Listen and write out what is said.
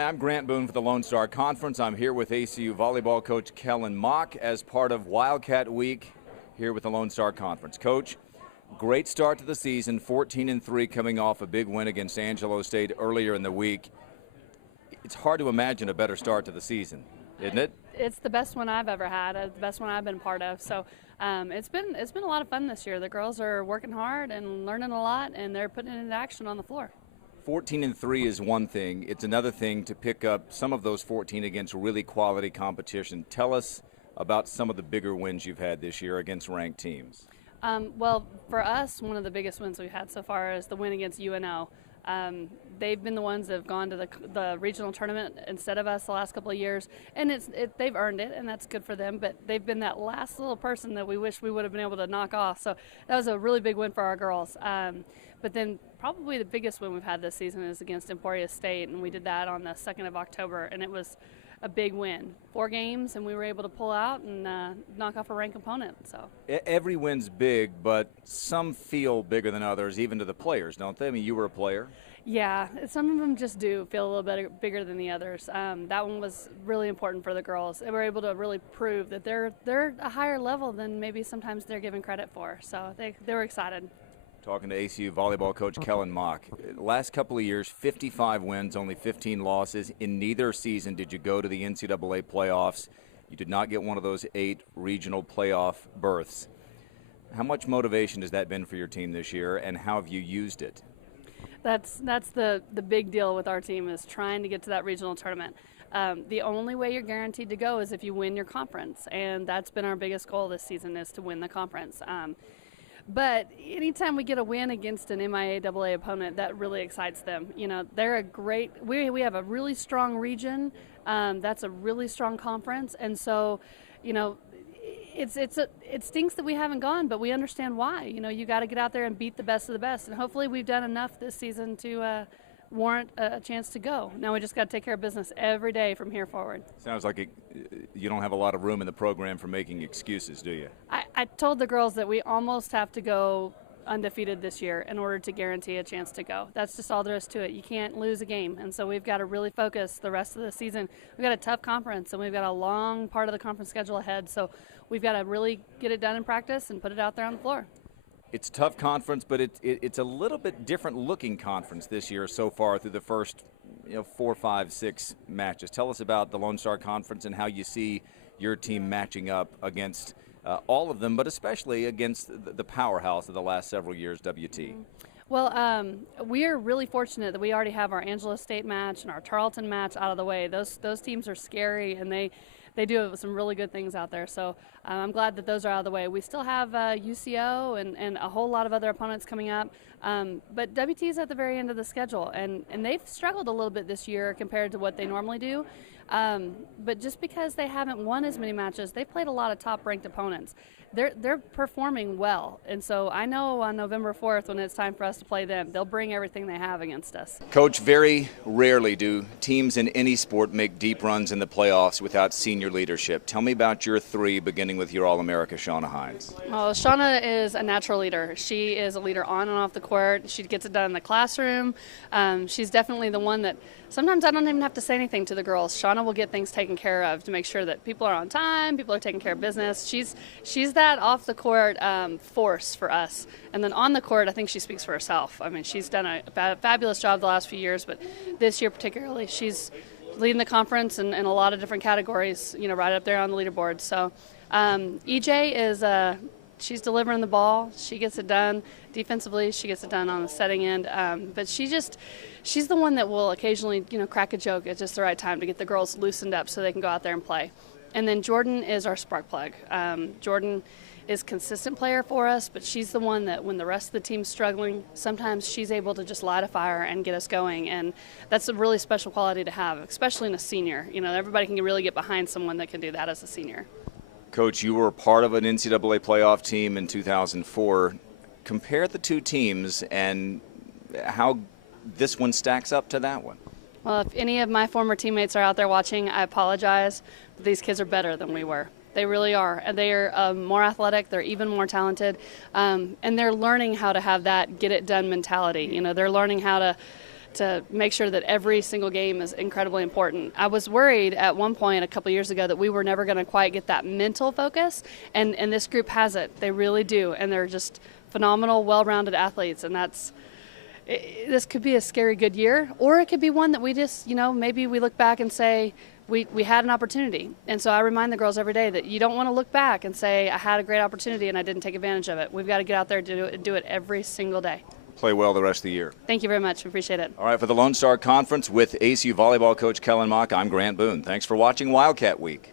Hi, I'm Grant Boone for the Lone Star Conference. I'm here with ACU volleyball coach Kellen Mock as part of Wildcat Week here with the Lone Star Conference. Coach, great start to the season, 14-3 coming off a big win against Angelo State earlier in the week. It's hard to imagine a better start to the season, isn't it? It's the best one I've ever had, the best one I've been part of. So it's been a lot of fun this year. The girls are working hard and learning a lot, and they're putting it into action on the floor. 14-3 is one thing. It's another thing to pick up some of those 14 against really quality competition. Tell us about some of the bigger wins you've had this year against ranked teams. Well, for us, one of the biggest wins we've had so far is the win against UNO. They've been the ones that have gone to the regional tournament instead of us the last couple of years, and they've earned it, and that's good for them, but they've been that last little person that we wish we would have been able to knock off. So that was a really big win for our girls. But then probably the biggest win we've had this season is against Emporia State, and we did that on the 2nd of October, and it was a big win. 4 games, and we were able to pull out and knock off a ranked opponent. So every win's big, but some feel bigger than others, even to the players, don't they? I mean, you were a player. Yeah, some of them just do feel a little bit bigger than the others. That one was really important for the girls. They were able to really prove that they're a higher level than maybe sometimes they're given credit for. So they were excited. Talking to ACU volleyball coach Kellen Mock. Last couple of years, 55 wins, only 15 losses. In neither season did you go to the NCAA playoffs. You did not get one of those 8 regional playoff berths. How much motivation has that been for your team this year, and how have you used it? That's the big deal with our team, is trying to get to that regional tournament. The only way you're guaranteed to go is if you win your conference, and that's been our biggest goal this season, is to win the conference. But anytime we get a win against an MIAA opponent, that really excites them. You know, they're a great – we have a really strong region. That's a really strong conference. And so, you know, it stinks that we haven't gone, but we understand why. You know, you got to get out there and beat the best of the best. And hopefully we've done enough this season to warrant a chance to go. Now we just got to take care of business every day from here forward. Sounds like you don't have a lot of room in the program for making excuses, do you? I told the girls that we almost have to go undefeated this year in order to guarantee a chance to go. That's just all there is to it. You can't lose a game, and so we've got to really focus the rest of the season. We've got a tough conference, and we've got a long part of the conference schedule ahead, so we've got to really get it done in practice and put it out there on the floor. It's a tough conference, but it's a little bit different looking conference this year so far through the first 4, 5, 6 matches. Tell us about the Lone Star Conference and how you see your team matching up against all of them, but especially against the powerhouse of the last several years, WT. Well, we are really fortunate that we already have our Angelo State match and our Tarleton match out of the way. Those teams are scary, and they do some really good things out there. So I'm glad that those are out of the way. We still have UCO and a whole lot of other opponents coming up. But WT is at the very end of the schedule, and they've struggled a little bit this year compared to what they normally do. But just because they haven't won as many matches, they've played a lot of top-ranked opponents. They're performing well, and so I know on November 4th when it's time for us to play them, they'll bring everything they have against us. Coach, very rarely do teams in any sport make deep runs in the playoffs without senior leadership. Tell me about your 3, beginning with your All-America, Shauna Hines. Well, Shauna is a natural leader. She is a leader on and off the court. She gets it done in the classroom. She's definitely the one that sometimes I don't even have to say anything to the girls. Shauna will get things taken care of to make sure that people are on time, people are taking care of business. She's that off the court force for us. And then on the court, I think she speaks for herself. I mean, she's done a fabulous job the last few years, but this year particularly, she's leading the conference in a lot of different categories, right up there on the leaderboard. So EJ is she's delivering the ball. She gets it done defensively. She gets it done on the setting end. But she's the one that will occasionally, crack a joke at just the right time to get the girls loosened up so they can go out there and play. And then Jordan is our spark plug. Jordan is a consistent player for us, but she's the one that when the rest of the team's struggling, sometimes she's able to just light a fire and get us going. And that's a really special quality to have, especially in a senior. Everybody can really get behind someone that can do that as a senior. Coach, you were part of an NCAA playoff team in 2004. Compare the 2 teams and how this one stacks up to that one. Well, if any of my former teammates are out there watching, I apologize, but these kids are better than we were. They really are. And they are more athletic. They're even more talented. And they're learning how to have that get-it-done mentality. They're learning how to make sure that every single game is incredibly important. I was worried at one point a couple years ago that we were never going to quite get that mental focus, and this group has it. They really do, and they're just phenomenal, well-rounded athletes, and this could be a scary good year, or it could be one that we just, maybe we look back and say we had an opportunity. And so I remind the girls every day that you don't want to look back and say I had a great opportunity and I didn't take advantage of it. We've got to get out there and do it every single day. Play well the rest of the year. Thank you very much. We appreciate it. All right, for the Lone Star Conference with ACU volleyball coach Kellen Mock, I'm Grant Boone. Thanks for watching Wildcat Week.